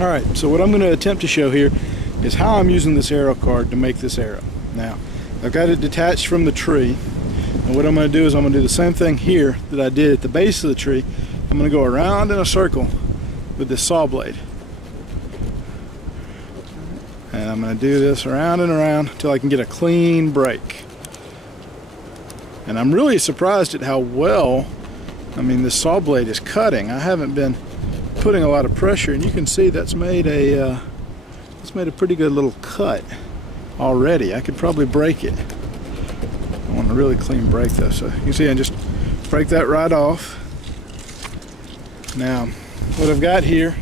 Alright, so what I'm going to attempt to show here is how I'm using this arrow card to make this arrow. Now, I've got it detached from the tree, and what I'm going to do is I'm going to do the same thing here that I did at the base of the tree. I'm going to go around in a circle with this saw blade. And I'm going to do this around and around until I can get a clean break. And I'm really surprised at how well, this saw blade is cutting. I haven't been putting a lot of pressure, and you can see that's made a pretty good little cut already. I could probably break it. I want a really clean break though, so you can see I just break that right off. Now what I've got here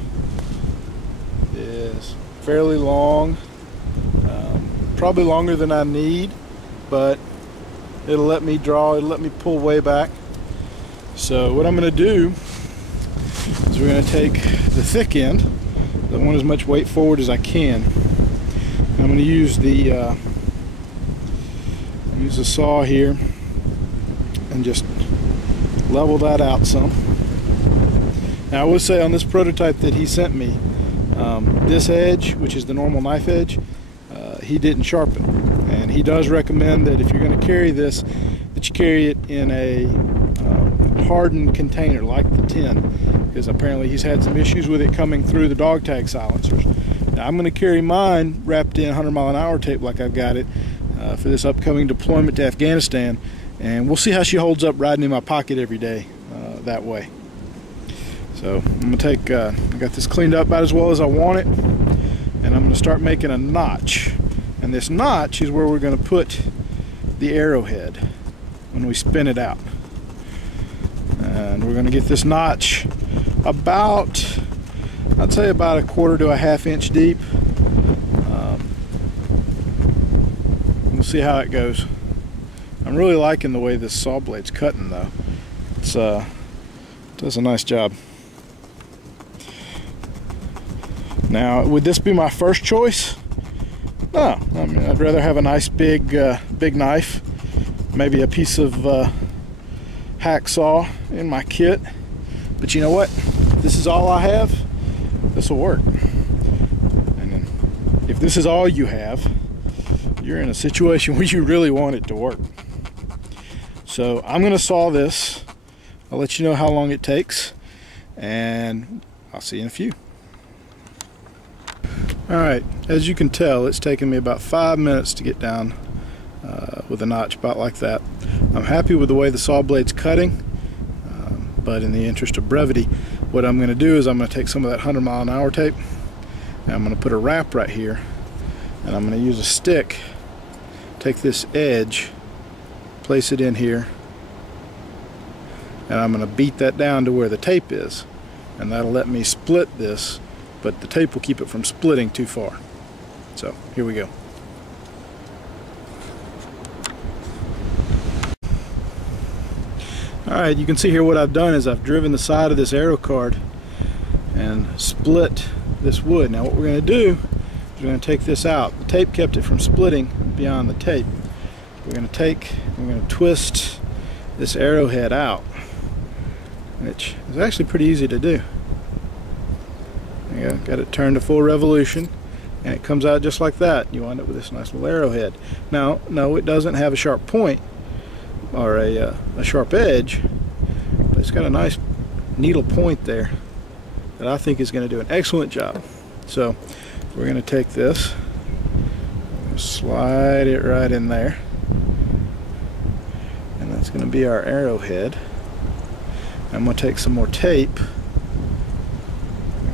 is fairly long, probably longer than I need, but it'll let me pull way back. So what I'm going to do is we're going to take the thick end. I want as much weight forward as I can. I'm going to use the saw here and just level that out some. Now I will say on this prototype that he sent me, this edge, which is the normal knife edge, he didn't sharpen, and he does recommend that if you're going to carry this, that you carry it in a hardened container like the tin, because apparently he's had some issues with it coming through the dog tag silencers. Now I'm going to carry mine wrapped in 100-mile-an-hour tape like I've got it for this upcoming deployment to Afghanistan, and we'll see how she holds up riding in my pocket every day that way. So I'm going to take, I got this cleaned up about as well as I want it, and I'm going to start making a notch. And this notch is where we're going to put the arrowhead when we spin it out. And we're going to get this notch about, I'd say about 1/4 to a 1/2 inch deep. We'll see how it goes. I'm really liking the way this saw blade's cutting though. It's does a nice job. Now, would this be my first choice? No, I'd rather have a nice big knife, maybe a piece of hacksaw in my kit. But you know what? This is all I have. This will work. And then, if this is all you have, you're in a situation where you really want it to work. So I'm going to saw this. I'll let you know how long it takes, and I'll see you in a few. Alright, as you can tell, it's taken me about 5 minutes to get down with a notch about like that. I'm happy with the way the saw blade's cutting, but in the interest of brevity, what I'm going to do is I'm going to take some of that 100-mile-an-hour tape, and I'm going to put a wrap right here, and I'm going to use a stick, take this edge, place it in here, and I'm going to beat that down to where the tape is, and that'll let me split this, but the tape will keep it from splitting too far. So here we go. Alright, you can see here what I've done is I've driven the side of this arrow card and split this wood. Now what we're going to do is we're going to take this out. The tape kept it from splitting beyond the tape. We're going to twist this arrowhead out, which is actually pretty easy to do. There you go, got it turned to full revolution, and it comes out just like that. You wind up with this nice little arrowhead. Now, no, it doesn't have a sharp point or a sharp edge, but it's got a nice needle point there that I think is going to do an excellent job. So we're going to take this, slide it right in there, and that's going to be our arrowhead. I'm going to take some more tape.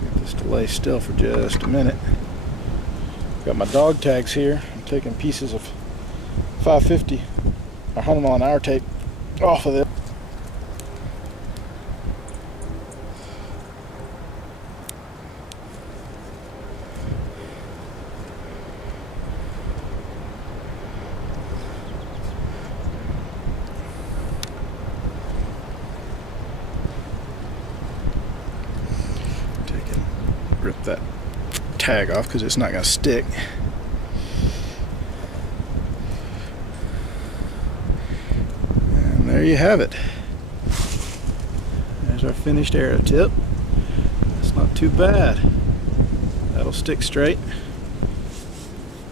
Get this to lay still for just a minute. Got my dog tags here. I'm taking pieces of 550 or 100-mile-an-hour tape off of it. Rip that tag off because it's not going to stick. And there you have it. There's our finished arrow tip. It's not too bad. That'll stick straight.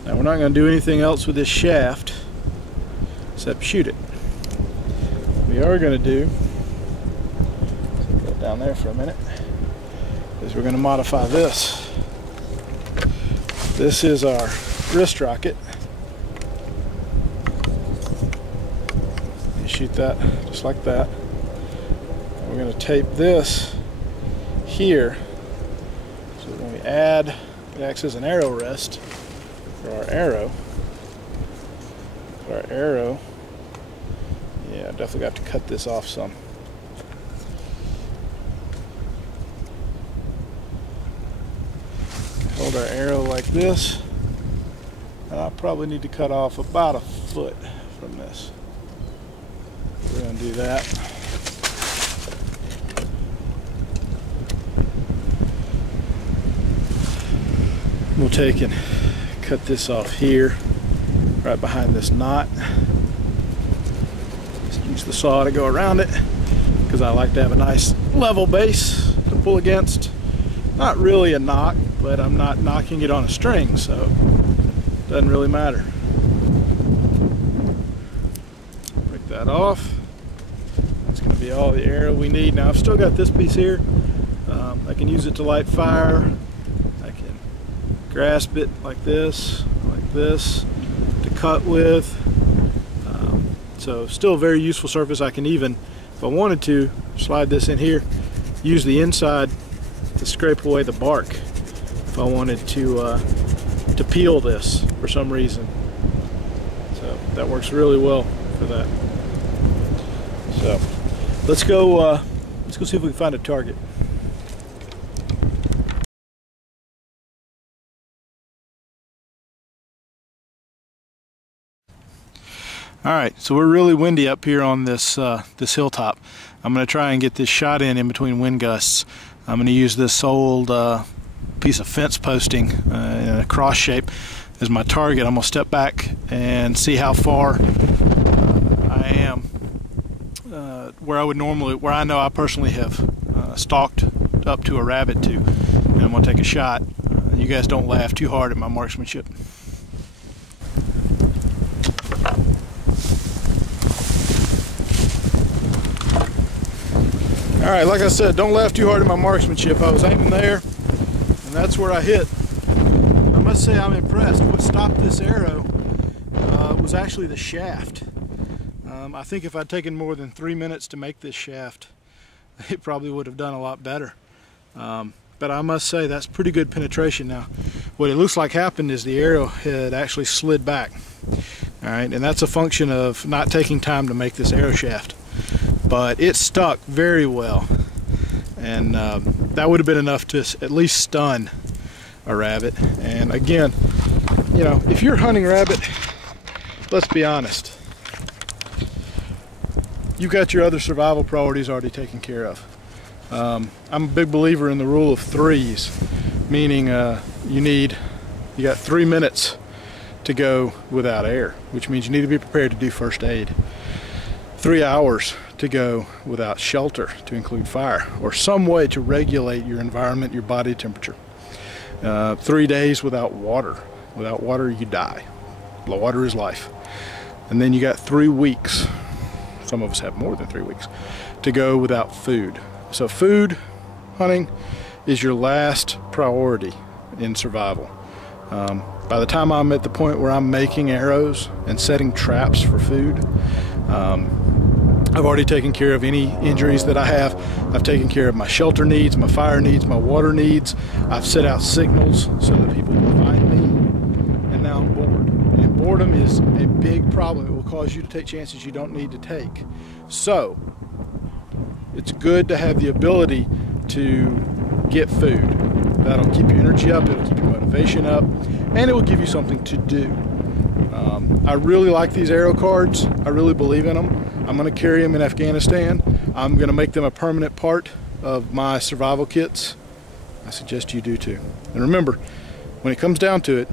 Now we're not going to do anything else with this shaft except shoot it. What we are going to do, put that down there for a minute, is we're going to modify this. This is our wrist rocket. You shoot that just like that. We're going to tape this here so that when we add, it acts as an arrow rest for our arrow. Yeah, definitely got to cut this off some. Hold our arrow like this. I probably need to cut off about a foot from this. We're going to do that. We'll take and cut this off here, right behind this knot. Just use the saw to go around it because I like to have a nice level base to pull against. Not really a knock, but I'm not knocking it on a string, so it doesn't really matter. Break that off. That's going to be all the arrow we need. Now I've still got this piece here. I can use it to light fire. I can grasp it like this, to cut with. So still a very useful surface. I can even, if I wanted to, slide this in here, use the inside to scrape away the bark if I wanted to peel this for some reason. So that works really well for that. So let's go see if we can find a target. All right, so we're really windy up here on this this hilltop. I'm going to try and get this shot in between wind gusts. I'm going to use this old piece of fence posting in a cross shape as my target. I'm going to step back and see how far I am where I would normally, where I know I personally have stalked up to a rabbit to, and I'm going to take a shot. You guys don't laugh too hard at my marksmanship. Alright, like I said, don't laugh too hard at my marksmanship. I was aiming there, and that's where I hit. I must say I'm impressed. What stopped this arrow was actually the shaft. I think if I'd taken more than 3 minutes to make this shaft, it probably would have done a lot better. But I must say that's pretty good penetration. Now, what it looks like happened is the arrow had actually slid back. Alright, and that's a function of not taking time to make this arrow shaft. But it stuck very well, and that would have been enough to at least stun a rabbit. And again, you know, if you're hunting rabbit, let's be honest, you've got your other survival priorities already taken care of. I'm a big believer in the rule of threes, meaning you got 3 minutes to go without air, which means you need to be prepared to do first aid. 3 hours to go without shelter, to include fire, or some way to regulate your environment, your body temperature. 3 days without water. Without water, you die. Water is life. And then you got 3 weeks, some of us have more than 3 weeks, to go without food. So food, hunting, is your last priority in survival. By the time I'm at the point where I'm making arrows and setting traps for food, I've already taken care of any injuries that I have. I've taken care of my shelter needs, my fire needs, my water needs. I've set out signals so that people can find me. And now I'm bored. And boredom is a big problem. It will cause you to take chances you don't need to take. So it's good to have the ability to get food. That'll keep your energy up, it'll keep your motivation up, and it will give you something to do. I really like these arrow cards. I really believe in them. I'm going to carry them in Afghanistan. I'm going to make them a permanent part of my survival kits. I suggest you do too. And remember, when it comes down to it,